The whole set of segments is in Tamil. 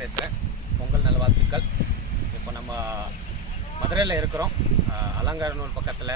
பேசுகிறேன். பொங்கல் நல்வாழ்த்துக்கள். இப்போ நம்ம மதுரையில் இருக்கிறோம், அலங்காநல்லூர் பக்கத்தில்.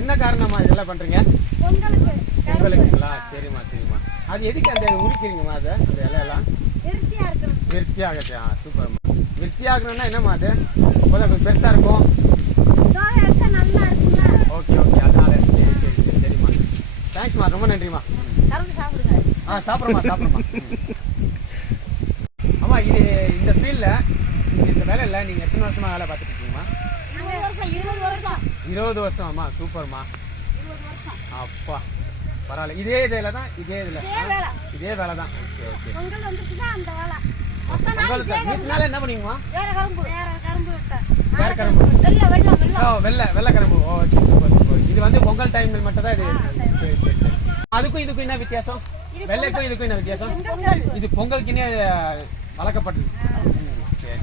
என்ன காரணமா இதெல்லாம் பண்றீங்க? பொங்கலுக்குங்களா? சரிம்மா சரிம்மா. அது எதுக்கு அந்த உரிக்கிறீங்கம்மா? அது அந்த இலையெல்லாம் விருத்தியாகச்சு. சூப்பர்மா. விருத்தியாகணும்னா என்னம்மா? அது கொஞ்சம் பெருசா இருக்கும். ஓகே ஓகே, அதனால. சரி சரி சரி சரிம்மா. தேங்க்ஸ்மா, ரொம்ப நன்றிம்மா. சாப்பிட்றோம்மா. ஆமா, இது இந்த ஃபீல்ட்ல இந்த வேலையில் நீங்க எத்தனை வருஷமா வேலை பார்த்துட்டு இருக்கீங்கம்மா? 20 வருஷமாம்மா. சூப்பர்மா. அப்பா பரவாயில்ல. இதே வேலை தான். இதே வேலை தான். Okay okay. பொங்கல் என்ன பண்ணுவீங்கம்மா? வேற கரும்பு. வெள்ளை கரும்பு. Okay, super super. இது வந்து பொங்கல் டைமில் மட்டும் தான் இது. சரி சரி சரி. அதுக்கும் இதுக்கும் என்ன வித்தியாசம்? வெள்ளைக்கும் இதுக்கும் என்ன வித்தியாசம்? இது பொங்கலுக்குன்னே வளர்க்கப்பட்டது. சரி.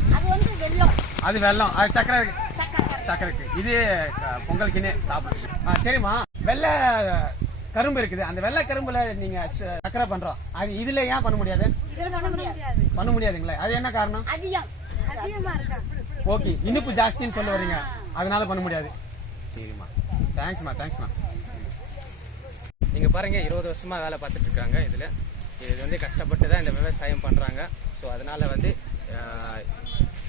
அது வெல்லம். அது சக்கரைக்கு. இது பொங்கலுக்குன்னே சாப்பிடுது. சரிம்மா, வெள்ளை கரும்பு இருக்குது. அந்த வெள்ளை கரும்புல நீங்க சக்கரை பண்றோம். அது இதுல ஏன் பண்ண முடியாது? பண்ண முடியாதுங்களா? அது என்ன காரணம்? ஓகே, இனிப்பு ஜாஸ்தின்னு சொல்ல வரீங்க, அதனால பண்ண முடியாது. சரிம்மா, தேங்க்ஸ்மா. நீங்க பாருங்க, 20 வருஷமா வேலை பார்த்துட்டு இருக்காங்க. இது வந்து கஷ்டப்பட்டு தான் இந்த விவசாயம் பண்றாங்க. ஸோ அதனால வந்து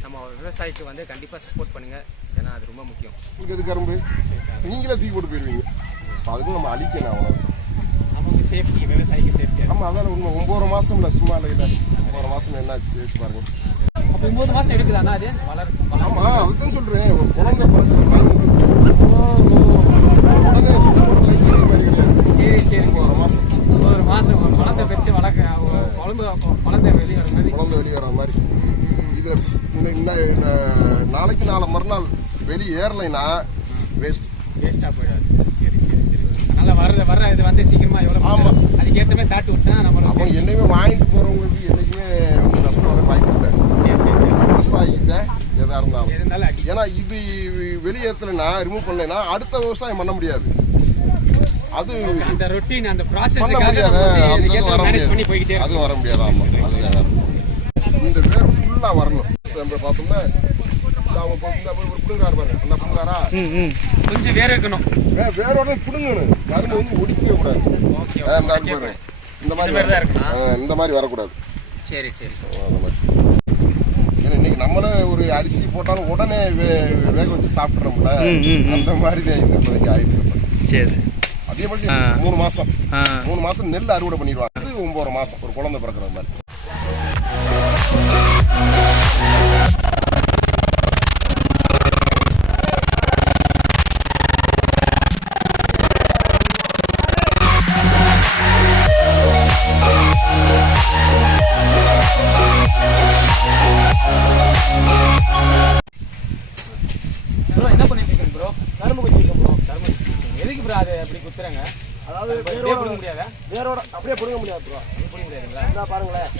நம்ம விவசாயிக்கு வந்து கண்டிப்பா சப்போர்ட் பண்ணுங்க, ஏன்னா அது ரொம்ப முக்கியம். இது கரும்பு நீங்களே தூக்கி போட்டு போயிருவீங்க, அதுக்கும் நம்ம அழிக்கணும். அவ்வளோ நமக்கு சேஃப்டி, விவசாயிக்கு சேஃப்டி. ஆமாம், அதான் உண்மை. 9 மாதம்ல சும்மா இல்லை. 9 மாதம் என்னாச்சு யோசிச்சு பாருங்க. அப்போ 9 மாதம் எடுக்குதாண்ணா அது வளர்? ஆமாம், அதுதான் சொல்கிறேன். ஒரு குழந்தை பிறகு சரி 1 மாதம் ஒரு குழந்தை பெற்று குழந்தை வெளியே வர மாதிரி. இது நாளைக்கு நாளை மறுநாள் வெளியே ஏறலைன்னா வேஸ்ட்டாக போயிடாது. சரி. அதனால் வர்ற இது வந்து சீக்கிரமாக எவ்வளோ? ஆமாம், அதுக்கேற்ற மாதிரி தாட்டு விட்டேன். நம்ம என்னையுமே வாங்கிட்டு போகிறவங்களுக்கு என்றைக்குமே நஷ்டம் வர வாய்ப்பு இல்லை. சரி. விவசாயிக்கிட்ட எதாக இருந்தாலும். ஏன்னா இது வெளியேற்றலைன்னா, ரிமூவ் பண்ணலைன்னா அடுத்த விவசாயம் பண்ண முடியாது. அது அந்த ரொட்டீன், அந்த ப்ராசஸ் பண்ண முடியாது. அதுவும் வர முடியாது. ஆமாம், அதுதான். இந்த வேர் ஃபுல்லாக வரணும். பார்த்தோம்னா புடுங்காரு பாருங்க, அந்த புடுங்காரா கொஞ்சம் வேற இருக்கணும். வேரோட புடுங்கணும். கரும்பு வந்து ஒடிக்கவே கூடாது. இந்த மாதிரி வரக்கூடாது. சரி. ஏன்னா இன்னைக்கு நம்மளே ஒரு அரிசி போட்டாலும் உடனே வேக வச்சு சாப்பிட்றோம்ல, அந்த மாதிரி தான் இப்போதைக்கு ஆயிடுச்சு. சரி. அதே மாதிரி 3 மாசம் நெல் அறுவடை பண்ணிடுவாங்க. 9 மாசம் ஒரு குழந்தை பிறக்கிற மாதிரி. என்ன பண்ணிட்டு இருக்கீங்க ப்ரோ? கரும்பு குத்திருக்கேன் ப்ரோ. எதுக்கு ப்ரோ அது அப்படி குத்துறாங்க? அதாவது புடுங்க முடியாதா? வேரோட அப்படியே புடுங்க முடியாது ப்ரோ. புடுங்க முடியாதுங்களா? இந்தா பாருங்களேன்,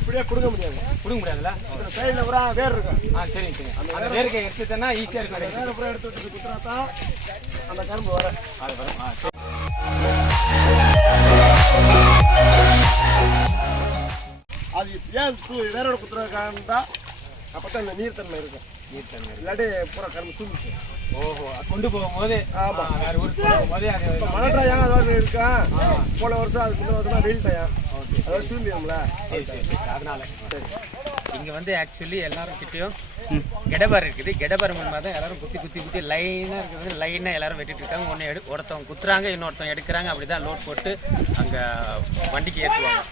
இப்படியே புடுங்க முடியாதுல்ல? சைடில் பூரா வேர் இருக்கும். சரி. அந்த வேருக்கு எடுத்துட்டேன்னா ஈஸியாக இருக்கும். வேறு பூரா எடுத்து விட்டு குத்துனா தான் அந்த கரும்பு வர அது வரும். அது ஏன் வேரோட குத்துறதுக்காண்டா அப்போ தான் இந்த நீர்த்தன்மை இருக்கும். இல்லாட்டி பூரா கரும்பு தூங்கிச்சு. ஓஹோ, கொண்டு போகும்போது வேற ஊருக்கு போகும்போது அது மழை டயம் அதாவது இருக்கா. போன வருஷம் அது இந்த வருஷம் வெயில் டயம். அதாவது சூழ்நிலைங்களா. சரி. அதனால சரி. இங்கே வந்து ஆக்சுவலி எல்லாரும் கிட்டேயும் கெடபார் இருக்குது. கெடபார் மூலமாக தான் எல்லாரும் குத்தி லைனாக இருக்குது. லைனாக எல்லாரும் வெட்டிட்டு இருக்காங்க. ஒருத்தவங்க குத்துறாங்க, இன்னொருத்தவங்க எடுக்கிறாங்க. அப்படி தான் லோட் போட்டு அங்கே வண்டிக்கு ஏற்றுவாங்க.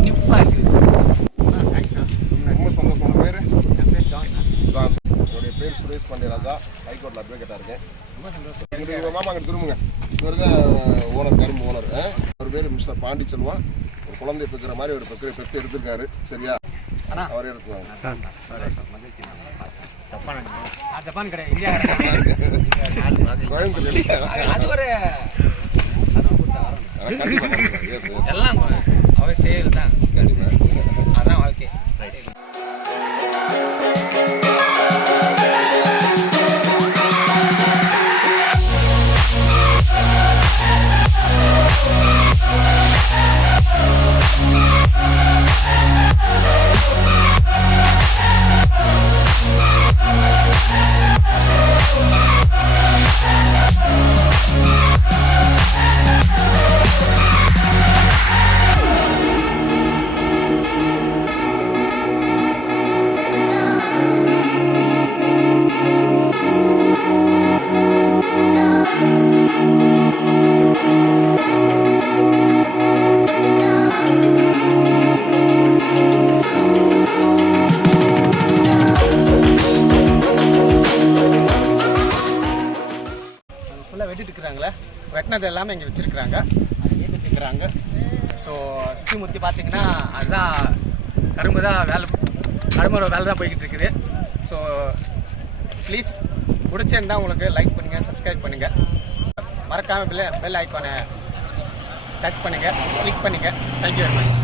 இனிப்பா இருக்குது. ரொம்ப சந்தோஷம். உங்க பேரு? என் பேர் ஜான். ஜான். என்னுடைய பேர் சுரேஷ் பாண்டியராஜா. ஹைகோர்ட்ல அட்வொகேட்டா இருக்கேன். ரொம்ப சந்தோஷம். எங்க மாமா அங்க திரும்புங்க. இவர் தான் ஓனர், கரும்பு ஓனர். அவர் பேர் மிஸ்டர் பாண்டி செல்வம். ஒரு குழந்தை பெக்கிற மாதிரி ஒரு பெற்று எடுத்திருக்காரு. சரியா? அவரே எடுத்துவாங்க. ஜப்பான் கடை, இந்தியா கடை. கோயம்புத்தூர் அது ஒரு கண்டிப்பா. எல்லாம் அவர் சேல் தான். கண்டிப்பா. அதான் வாழ்க்கை. ஃபுல்லாக வெட்டிட்டு இருக்கிறாங்களே, வெட்டினது எல்லாமே இங்கே வச்சுருக்குறாங்க, அதை நீட்டிட்டு இருக்கிறாங்க. ஸோ சுற்றி முற்றி பார்த்தீங்கன்னா அதுதான் கரும்பு தான் வேலை, கரும்போட வேலை தான் போய்கிட்டு இருக்குது. ஸோ ப்ளீஸ் பிடிச்சிருந்தா உங்களுக்கு லைக் பண்ணுங்கள், சப்ஸ்கிரைப் பண்ணுங்கள், மறக்காமல் பெல் ஐக்கானை டச் பண்ணுங்கள், கிளிக் பண்ணுங்கள். Thank you very much.